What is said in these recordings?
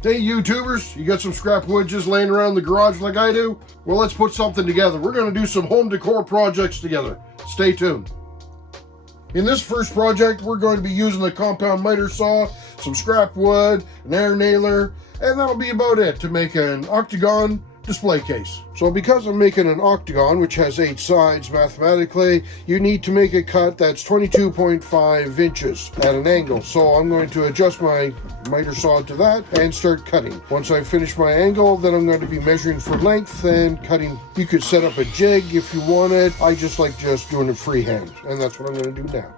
Hey YouTubers, you got some scrap wood just laying around the garage like I do? Well, let's put something together. We're going to do some home decor projects together. Stay tuned. In this first project, we're going to be using the compound miter saw, some scrap wood, an air nailer, and that'll be about it to make an octagon display case. So because I'm making an octagon, which has 8 sides mathematically, you need to make a cut that's 22.5 inches at an angle. So I'm going to adjust my miter saw to that and start cutting. Once I finish my angle, then I'm going to be measuring for length and cutting. You could set up a jig if you wanted. I just like just doing it freehand, and that's what I'm going to do now.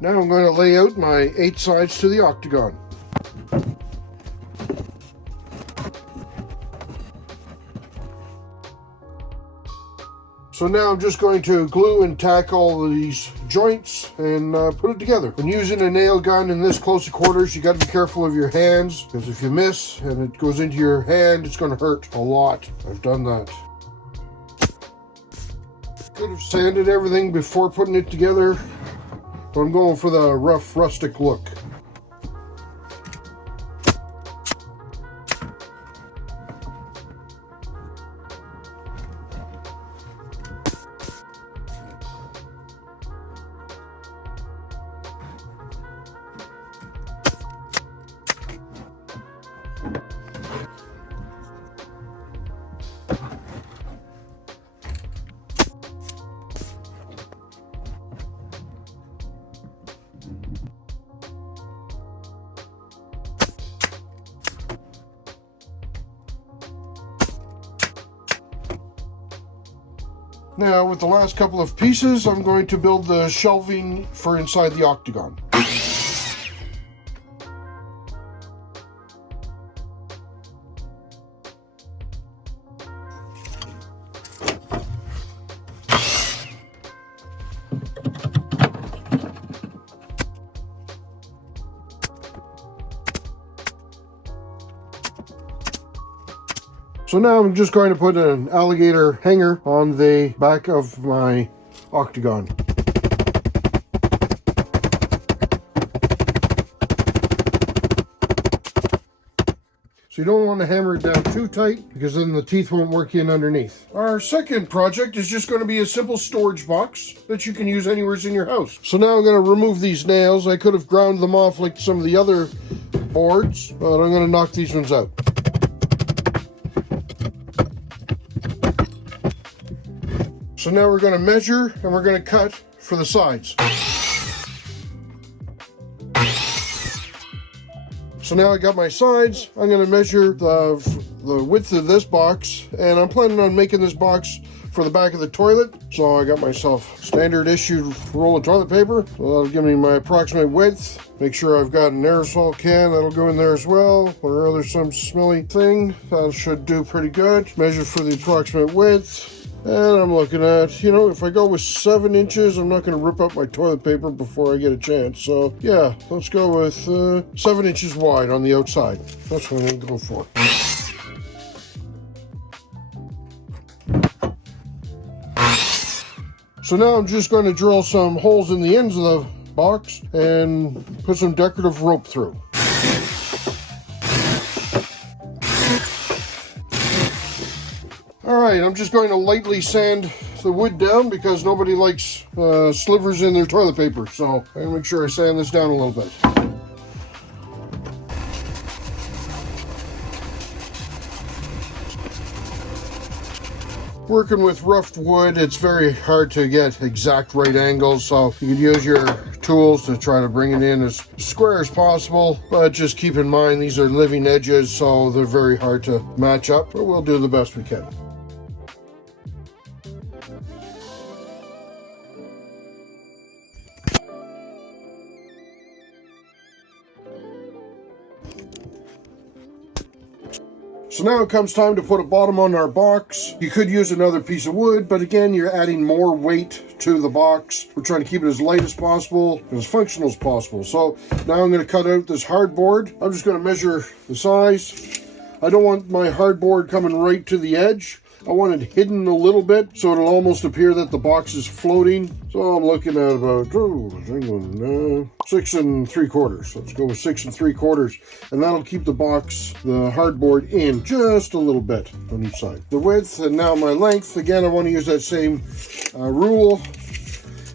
Now I'm going to lay out my 8 sides to the octagon. So now I'm just going to glue and tack all of these joints and put it together. When using a nail gun in this close quarters, you got to be careful of your hands, because if you miss and it goes into your hand, it's going to hurt a lot. I've done that. Could have sanded everything before putting it together, but I'm going for the rough, rustic look. Now, with the last couple of pieces, I'm going to build the shelving for inside the octagon. So now I'm just going to put an alligator hanger on the back of my octagon. So you don't want to hammer it down too tight, because then the teeth won't work in underneath. Our second project is just going to be a simple storage box that you can use anywhere in your house. So now I'm going to remove these nails. I could have ground them off like some of the other boards, but I'm going to knock these ones out. So now we're going to measure and we're going to cut for the sides. So now I got my sides. I'm going to measure the width of this box, and I'm planning on making this box for the back of the toilet. So I got myself standard issue roll of toilet paper. So that'll give me my approximate width. Make sure I've got an aerosol can that'll go in there as well, or other some smelly thing. That should do pretty good. Measure for the approximate width. And I'm looking at, if I go with 7 inches, I'm not going to rip up my toilet paper before I get a chance. So, yeah, let's go with 7 inches wide on the outside. That's what I'm going to go for. So now I'm just going to drill some holes in the ends of the box and put some decorative rope through. Alright, I'm just going to lightly sand the wood down because nobody likes slivers in their toilet paper. So I'm going to make sure I sand this down a little bit. Working with roughed wood, it's very hard to get exact right angles, so you can use your tools to try to bring it in as square as possible, but just keep in mind these are living edges, so they're very hard to match up, but we'll do the best we can. So now it comes time to put a bottom on our box. You could use another piece of wood, but again, you're adding more weight to the box. We're trying to keep it as light as possible and as functional as possible. So now I'm going to cut out this hardboard. I'm just going to measure the size. I don't want my hardboard coming right to the edge. I want it hidden a little bit so it'll almost appear that the box is floating. So I'm looking at about 6 3/4. Let's go with 6 3/4, and that'll keep the box, the hardboard, in just a little bit on each side. The width and now my length. Again, I want to use that same rule.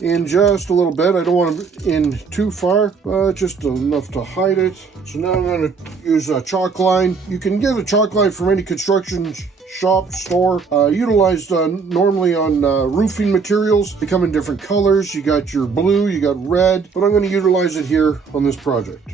In just a little bit. I don't want them in too far, just enough to hide it. So now I'm going to use a chalk line. You can get a chalk line from any construction shop, store, utilized normally on roofing materials. They come in different colors. You got your blue, you got red, but I'm going to utilize it here on this project.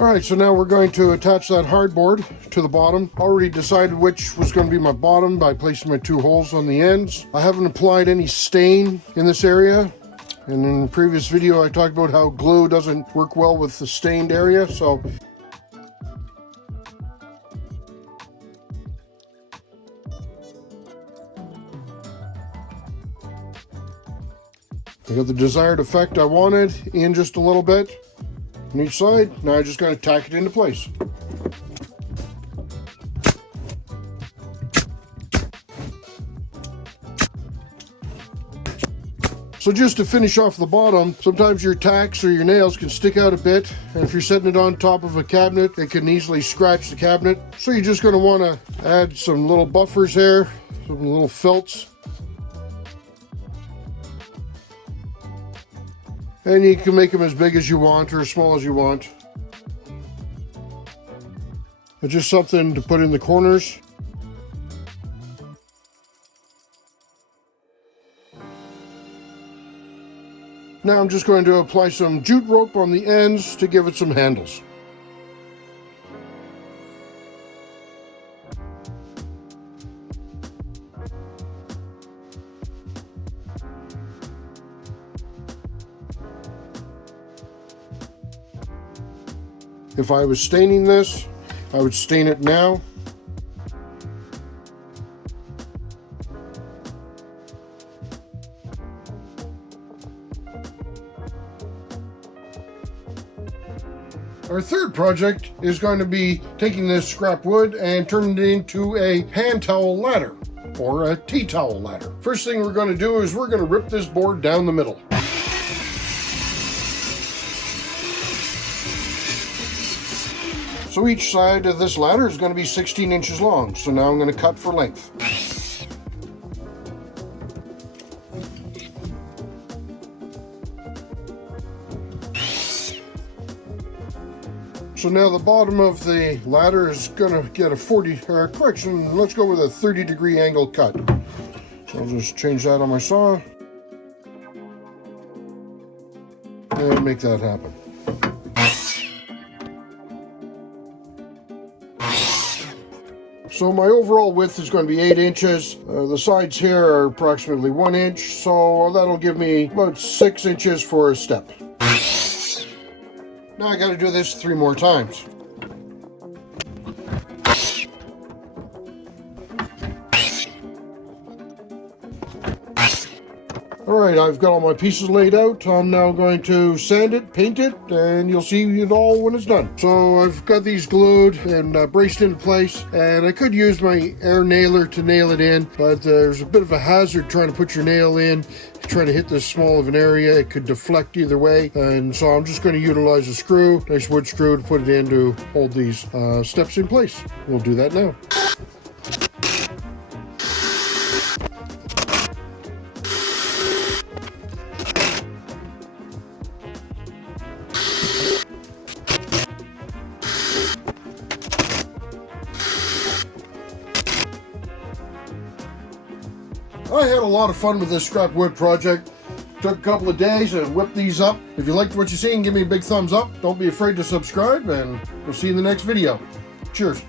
Alright, so now we're going to attach that hardboard to the bottom. Already decided which was going to be my bottom by placing my 2 holes on the ends. I haven't applied any stain in this area. And in the previous video I talked about how glue doesn't work well with the stained area, so I got the desired effect I wanted in just a little bit on each side. Now I just got to tack it into place. So just to finish off the bottom, sometimes your tacks or your nails can stick out a bit, and if you're setting it on top of a cabinet, it can easily scratch the cabinet. So you're just going to want to add some little buffers there, some little felts. And you can make them as big as you want or as small as you want. It's just something to put in the corners. Now I'm just going to apply some jute rope on the ends to give it some handles. If I was staining this, I would stain it now. Our third project is going to be taking this scrap wood and turning it into a hand towel ladder or a tea towel ladder. First thing we're going to do is we're going to rip this board down the middle. So each side of this ladder is going to be 16 inches long. So now I'm going to cut for length. So now the bottom of the ladder is going to get a 40, correction, let's go with a 30-degree angle cut. So I'll just change that on my saw and make that happen. So my overall width is going to be 8 inches. The sides here are approximately 1 inch, so that'll give me about 6 inches for a step. Now I got to do this 3 more times. Alright, I've got all my pieces laid out. I'm now going to sand it, paint it, and you'll see it all when it's done. So I've got these glued and braced into place, and I could use my air nailer to nail it in, but there's a bit of a hazard trying to put your nail in. Trying to hit this small of an area, it could deflect either way, and so I'm just going to utilize a screw, nice wood screw, to put it in to hold these steps in place. We'll do that now. I had a lot of fun with this scrap wood project. Took a couple of days and whipped these up. If you liked what you're seeing, give me a big thumbs up. Don't be afraid to subscribe, and we'll see you in the next video. Cheers.